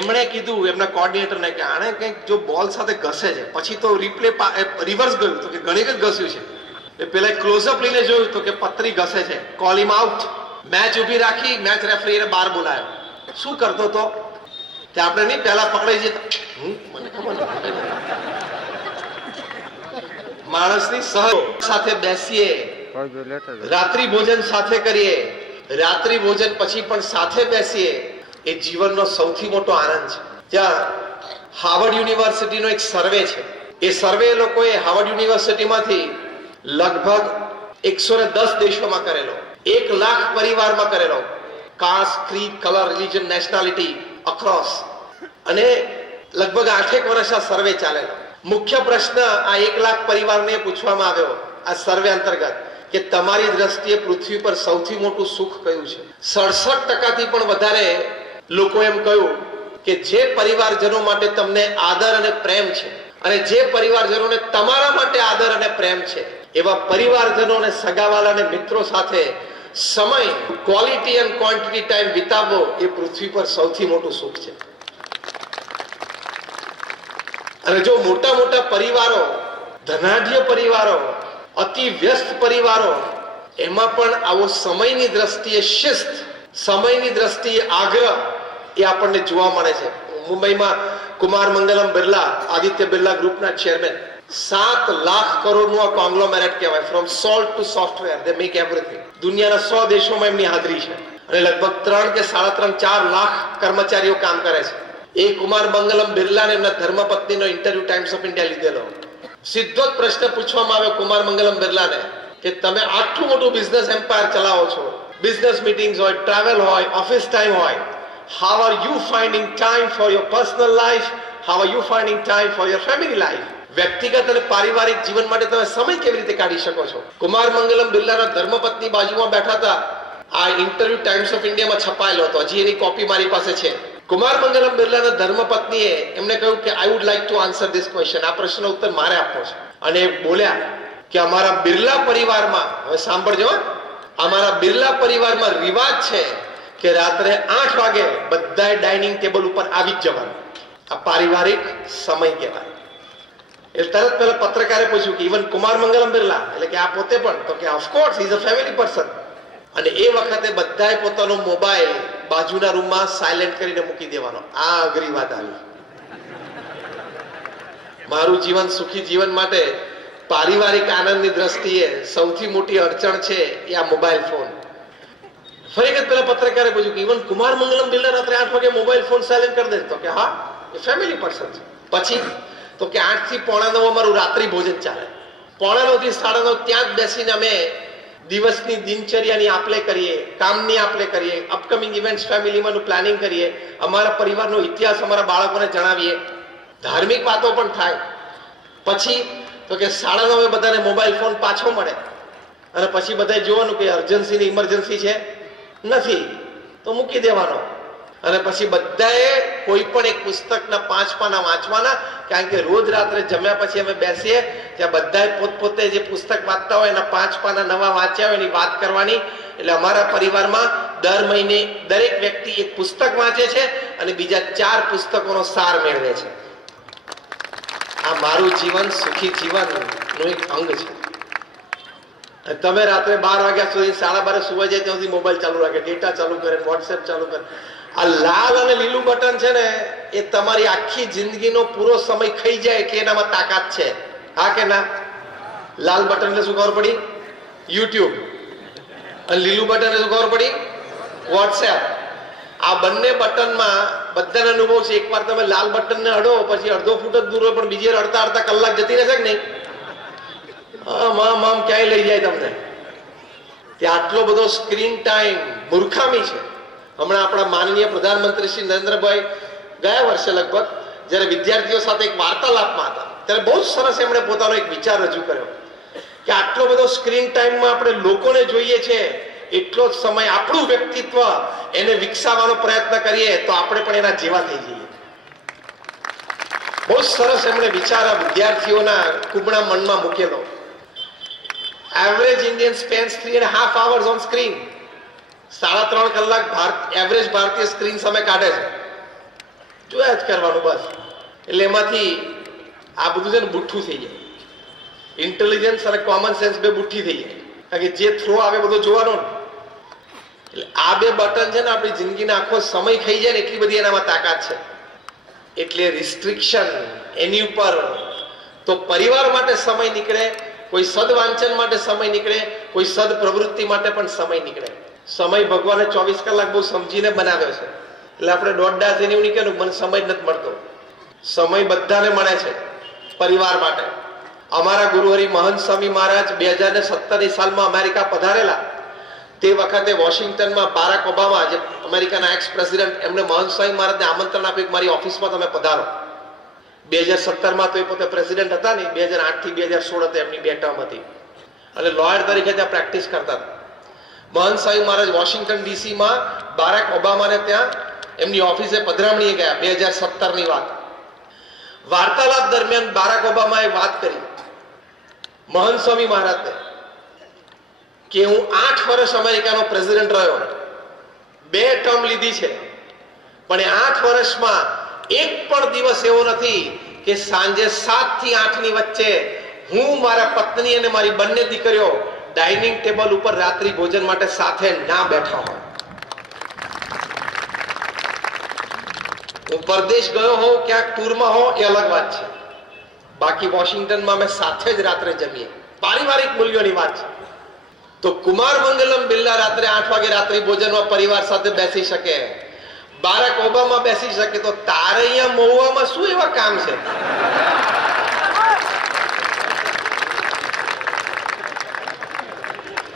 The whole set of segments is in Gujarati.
એમણે કીધું એમના કોર્ડિનેટરને કે આણે કંઈક જો બોલ સાથે ઘસે છે પછી તો રિપ્લે રિવર્સ ગયું તો કે ઘણી જ ઘસ્યું છે. એ પેલા ક્લોઝઅપ લઈને જોયું તો કે પત્રી ઘસે છે. કોલ હિમ આઉટ મેચ ઊભી રાખી મેચ રેફરીને બહાર બોલાયો. શું કરતો તો? કે આપણે નહીં પહેલા પકડાઈ જઈએ મને ખબર માણસની સહ સાથે બેસીએ. રાત્રિ ભોજન સાથે કરીએ. રાત્રિ ભોજન પછી પણ સાથે બેસીએ. એ જીવનનો સૌથી મોટો આનંદ છે. ત્યાં હાવર્ડ યુનિવર્સિટીનો એક સર્વે છે. એ સર્વે લોકોએ હાવર્ડ યુનિવર્સિટીમાંથી લગભગ એકસો ને દસ દેશોમાં કરેલો. એક લાખ પરિવારમાં કરેલો. Caste creed colour, religion, nationality, across. અને લગભગ આઠેક વર્ષ આ સર્વે ચાલેલો. મુખ્ય પ્રશ્ન આ એક લાખ પરિવારને પૂછવામાં આવ્યો આ સર્વે અંતર્ગત કે તમારી દ્રષ્ટિએ પૃથ્વી પર સૌથી મોટું સુખ કયું છે? સડસઠ ટકાથી પણ વધારે લોકો એમ કહ્યું કે જે પરિવારજનો માટે તમને આદર અને પ્રેમ છે અને જે પરિવારજનોને તમારા માટે આદર અને પ્રેમ છે, એવા પરિવારજનો અને સગાવાલા અને મિત્રો સાથે સમય ક્વોલિટી એન્ડ ક્વોન્ટિટી ટાઈમ વિતાવવો એ પૃથ્વી પર સૌથી મોટું સુખ છે. અને જો મોટા મોટા પરિવારો, ધનાઢ્ય પરિવારો, અતિ વ્યસ્ત પરિવારો, એમાં પણ આવો સમયની દ્રષ્ટિએ શિસ્ત, સમયની દ્રષ્ટિએ આગ્રહ એ આપણને જોવા મળે છે. મુંબઈમાં કુમાર મંગલમ બિરલા, આદિત્ય બિરલા ગ્રુપના ચેરમેન સાત લાખ કરોડનું આ કોંગ્લોમેરેટ કહેવાય. From salt to software they make everything દુનિયાના સો દેશોમાં એમની હાજરી છે. અને લગભગ ત્રણ કે સાડા ત્રણ, ચાર લાખ કર્મચારીઓ કામ કરે છે. એ કુમાર મંગલમ બિરલાને એમના ધર્મપત્નીનો ઇન્ટરવ્યુ ટાઈમ્સ ઓફ ઇન્ડિયા લીધેલો. સીધો જ પ્રશ્ન પૂછવામાં આવ્યો કુમાર મંગલમ બિરલાને કે તમે આટલું મોટું બિઝનેસ એમ્પાયર ચલાવો છો. બિઝનેસ મીટિંગ્સ હોય ટ્રાવેલ હોય ઓફિસ ટાઈમ હોય. How are you finding time for your personal life How are you finding time for your family life વ્યક્તિગત અને પારિવારિક જીવન માટે તમે સમય કેવી રીતે કાઢી શકો છો? કુમાર મંગલમ બિરલાના ધર્મપત્ની બાજુમાં બેઠા હતા. આ ઇન્ટરવ્યુ ટાઈમ્સ ઓફ ઇન્ડિયામાં છપાયેલો હતો. હજી એની કોપી મારી પાસે છે. કુમાર મંગલમ બિરલાના ધર્મપત્નીએ એમને કહ્યું કે I would like to answer this question આ પ્રશ્નનો ઉત્તર મારે આપવો છે. અને બોલ્યા કે, અમારા બિરલા પરિવારમાં હવે સાંભળજો, અમારા બિરલા પરિવારમાં રિવાજ છે કે રાત્રે આઠ વાગે બધાય ડાઇનિંગ ટેબલ ઉપર આવી જ જવાનું. આ પારિવારિક સમય કહેવાય. એટલે તરત પેલા પત્રકારે પૂછ્યું કે ઇવન કુમાર મંગલમ બિરલા, એટલે કે આ પોતે પણ, તો કે of course is a family person અને એ વખતે બધાએ પોતાનો મોબાઈલ બાજુના રૂમમાં સાયલેન્ટ કરીને મૂકી દેવાનો. આ અઘરી વાત આવી. મારું જીવન સુખી જીવન માટે પારિવારિક આનંદની દ્રષ્ટિએ સૌથી મોટી અડચણ છે એ આ મોબાઈલ ફોન. ફરી વખત પેલા પત્રકારે પૂછ્યું કે ઇવન કુમાર મંગલમ બિલ્ડર રાત્રે આઠ વાગે મોબાઈલ ફોન સાયલેન્ટ કરી દે. તો કે, હા, એ ફેમિલી પર્સન છે. પછી, તો કે આઠથી પોણા નવ અમારું રાત્રિ ભોજન ચાલે. પોણા નવથી સાડા નવ ત્યાં જ બેસીને અમે દિવસની દિનચર્યાની આપલે કરીએ, કામની આપલે કરીએ અપકમિંગ ઇવેન્ટ્સ ફેમિલીમાંનું પ્લાનિંગ કરીએ, અમારા પરિવારનો ઇતિહાસ અમારા બાળકોને જણાવીએ. ધાર્મિક વાતો પણ થાય. પછી, તો કે, સાડા નવે બધાને મોબાઈલ ફોન પાછો મળે. અને પછી બધાએ જોવાનું કે અર્જન્સી ને ઇમરજન્સી છે. નથી. તો મૂકી દેવાનો. અને પછી બધાએ કોઈ પણ એક પુસ્તકના પાંચ પાના વાંચવાના, કારણ કે રોજ રાત્રે જમ્યા પછી અમે બેસીએ, ત્યાં બધાએ પોતપોતે જે પુસ્તક વાંચતા હોય એના પાંચ પાના નવા વાંચ્યા હોય એની વાત કરવાની. એટલે અમારા પરિવારમાં દર મહિને દરેક વ્યક્તિ એક પુસ્તક વાંચે છે અને બીજા ચાર પુસ્તકોનો સાર મેળવે છે. આ મારું જીવન સુખી જીવનનું એક અંગ છે. તમે રાત્રે બાર વાગ્યા સુધી સાડા બારે સુવા જાય ત્યાં સુધી મોબાઈલ ચાલુ રાખે ડેટા ચાલુ કરે વોટ્સએપ ચાલુ કરે. આ લાલ અને લીલું બટન છે ને, એ તમારી આખી જિંદગીનો પૂરો સમય ખાઈ જાય કે એનામાં તાકાત છે. હા કે ના? લાલ બટન એટલે શું ખબર પડી? યુટ્યુબ અને લીલું બટન એટલે શું ખબર પડી? વોટ્સએપ આ બંને બટનમાં બધાને અનુભવ છે, એકવાર તમે લાલ બટનને અડો, પછી અડધો ફૂટ જ દૂર પણ બીજી અડતા અડતા કલાક જતી રહેશે કે નહીં? આમ આમ આમ ક્યાંય લઈ જાય તમને? કે આટલો બધો સ્ક્રીન ટાઈમ મૂર્ખામી છે. હમણાં આપણા માનનીય પ્રધાનમંત્રી શ્રી નરેન્દ્રભાઈ ગયા વર્ષે લગભગ, જ્યારે વિદ્યાર્થીઓ સાથે એક વાર્તાલાપમાં હતા. ત્યારે બહુ સરસ એમણે પોતાનો એક વિચાર રજૂ કર્યો. કે આટલો બધો સ્ક્રીન ટાઈમમાં આપણે લોકોને જોઈએ છે, એટલો જ સમય આપણું વ્યક્તિત્વ એને વિકસાવવાનો પ્રયત્ન કરીએ, તો આપણે પણ એના જેવા થઈ જઈએ. બહુ સરસ એમણે વિચાર વિદ્યાર્થીઓના કુબણા મનમાં મૂકેલો. Average Indian spends three and half hours on screen સાડા ત્રણ કલાક ભારત એવરેજ ભારતીય સ્ક્રીન સામે કાઢે છે. જોયા જ કરવાનું બસ. એટલે એમાંથી આ બધું છે ને બુઠ્ઠું થઈ જાય. ઇન્ટેલિજન્સ અને કોમન સેન્સ બે બુઠ્ઠી થઈ જાય. કારણ કે જે થ્રો આવે બધો જોવાનો એટલે આ બે બટન છે ને આપણી જિંદગીનો આખો સમય ખાઈ જાય ને એટલી બધી એનામાં તાકાત છે. એટલે રિસ્ટ્રિક્શન એની ઉપર તો પરિવાર માટે સમય નીકળે કોઈ સદ વાંચન માટે સમય નીકળે, કોઈ સદ પ્રવૃત્તિ માટે પણ સમય નીકળે. સમય ભગવાને ચોવીસ કલાક બહુ સમજીને બનાવ્યો છે. એટલે આપણે દોઢ થઈને એવું નીકળ્યું મને સમય નથી મળતો. સમય બધાને મળે છે, પરિવાર માટે. અમારા ગુરુહરિ મહંત સ્વામી મહારાજ બે હજાર ને સત્તરની સાલમાં અમેરિકા પધારેલા. તે વખતે વોશિંગ્ટનમાં બારાક ઓબામા, જે અમેરિકાના એક્સ પ્રેસિડેન્ટ એમને મહંત સ્વામી મહારાજને આમંત્રણ આપ્યું મારી ઓફિસમાં તમે પધારો. બે હજાર સત્તરમાં તો એ પોતે પ્રેસિડેન્ટ હતા ને, બે હજાર આઠથી બે હજાર સોળ એમની બે ટર્મ હતી. અને લોયર તરીકે ત્યાં પ્રેક્ટિસ કરતા હતા. મહંત સાહેબ મહારાજ વોશિંગ્ટન ડીસીમાં બારાક ઓબામાને ત્યાં એમની ઓફિસે પધરામણીએ ગયા, બે હજાર સત્તરની વાત. વાર્તાલાપ દરમિયાન બારાક ઓબામાએ વાત કરી મહંત સ્વામી મહારાજને કે હું આઠ વર્ષ અમેરિકાનો પ્રેસિડેન્ટ રહ્યો. બે ટર્મ લીધી છે. પણ એ આઠ વર્ષમાં એક પણ દિવસ એવો નથી કે સાંજે સાતથી આઠની વચ્ચે હું, મારા પત્ની અને મારી બંને દીકરીઓ ડાઇનિંગ ટેબલ ઉપર રાત્રિ ભોજન માટે સાથે ના બેઠા હોય. હું પરદેશ ગયો હોઉં, ક્યાંક ટૂરમાં હોઉં, એ અલગ વાત છે. બાકી વોશિંગ્ટનમાં અમે સાથે જ રાત્રે જમીએ. પારિવારિક મૂલ્યોની વાત છે. તો કુમાર મંગલમ બિરલા રાત્રે આઠ વાગે રાત્રિ ભોજનમાં પરિવાર સાથે બેસી શકે. બારાક ઓબામા બેસી શકે તો તારે અહીંયા મહુવામાં શું એવા કામ છે?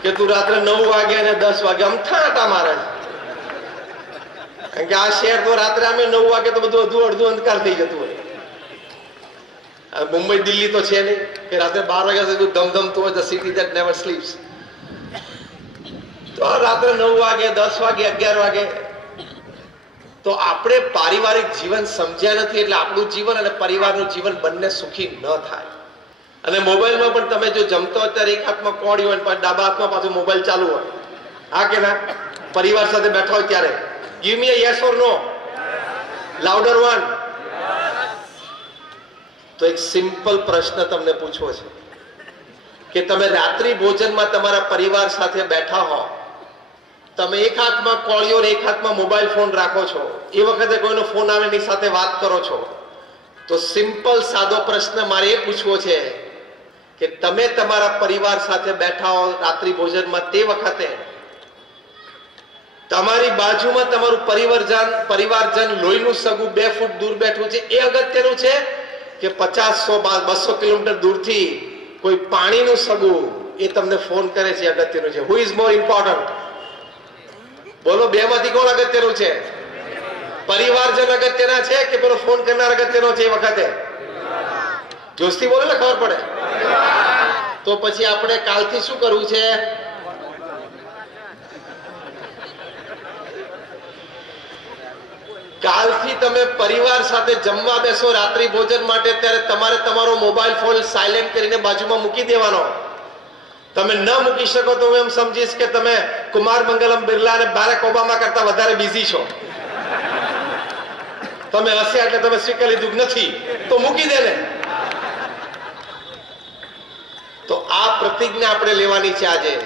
કે તું રાત્રે નવ વાગે અને દસ વાગે આમ આટા મારે. કારણ કે આ શહેર તો રાત્રે અમે નવ વાગે તો બધું અધું અડધું અંધકાર થઈ જતું હોય. મુંબઈ, દિલ્હી તો છે નહીં કે રાત્રે બાર વાગ્યા સુધી ધમધમતું હોય the city that never sleeps તો રાત્રે નવ વાગે દસ વાગે અગિયાર વાગે તો આપણે પારિવારિક જીવન સમજ્યા નથી એટલે આપણું જીવન અને પરિવારનું જીવન બંને સુખી ન થાય. અને મોબાઈલમાં પણ તમે જો જમતો હોય ત્યારે એક હાથમાં કોડી હોય પણ ડાબા હાથમાં પાછું મોબાઈલ ચાલુ હોય. હા કે ના? પરિવાર સાથે બેઠા હોય ત્યારે. Give me yes or no louder one તો એક સિમ્પલ પ્રશ્ન તમને પૂછવો છે કે તમે રાત્રિ ભોજનમાં તમારા પરિવાર સાથે બેઠા હો તમે એક હાથમાં કોળીઓ એક હાથમાં મોબાઈલ ફોન રાખો છો. એ વખતે કોઈનો ફોન આવે એની સાથે વાત કરો છો. તો સિમ્પલ સાદો પ્રશ્ન મારે એ પૂછવો છે કે તમે તમારા પરિવાર સાથે બેઠા હો રાત્રિ ભોજનમાં તે વખતે, તમારી બાજુમાં તમારું પરિવારજન પરિવારજન લોહીનું સગું બે ફૂટ દૂર બેઠું છે, એ અગત્યનું છે કે પચાસ સો બસો કિલોમીટર દૂરથી કોઈ પાણીનું સગું એ તમને ફોન કરે છે અગત્યનું છે. હુ ઇઝ મોર ઇમ્પોર્ટન્ટ બોલો બે માંથી કોણ અગત્યનું છે? પરિવારજન અગત્યના છે કે પેલો ફોન કરનાર અગત્યનો છે એ વખતે? જોશથી બોલો ને ખબર પડે. તો પછી આપણે કાલથી શું કરવું છે? કાલથી તમે પરિવાર સાથે જમવા બેસો રાત્રિ ભોજન માટે, ત્યારે તમારે તમારો મોબાઈલ ફોન સાયલેન્ટ કરીને બાજુમાં મૂકી દેવાનો. તમે ન મૂકી શકો તો હું એમ સમજીશ કે તમે કુમાર મંગલમ બિરલા અને બારેક ઓબામા કરતા વધારે બિઝી છો. તમે હશે એટલે તમે સ્વીકાર લીધું નથી. તો મૂકી દે ને. તો આ પ્રતિજ્ઞા આપણે લેવાની છે આજે.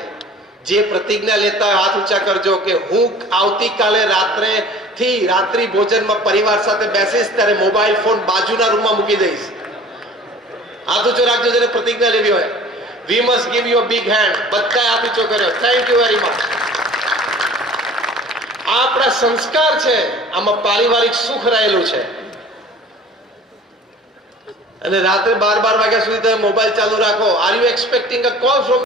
જે પ્રતિજ્ઞા લેતા હાથ ઊંચા કરજો કે હું આવતીકાલે રાત્રે થી રાત્રિ ભોજનમાં પરિવાર સાથે બેસીશ ત્યારે મોબાઈલ ફોન બાજુના રૂમમાં મૂકી દઈશ. હાથ ઊંચો રાખજો જેને પ્રતિજ્ઞા લેવી હોય. We must give you big hand બધાએ આપી ઊંચો કર્યો. થેન્ક યુ વેરી મચ આ આપણા સંસ્કાર છે. આમાં પારિવારિક સુખ રહેલું છે. અને રાત્રે બાર બાર વાગ્યા સુધી તમે મોબાઈલ ચાલુ રાખો. Are you expecting a call from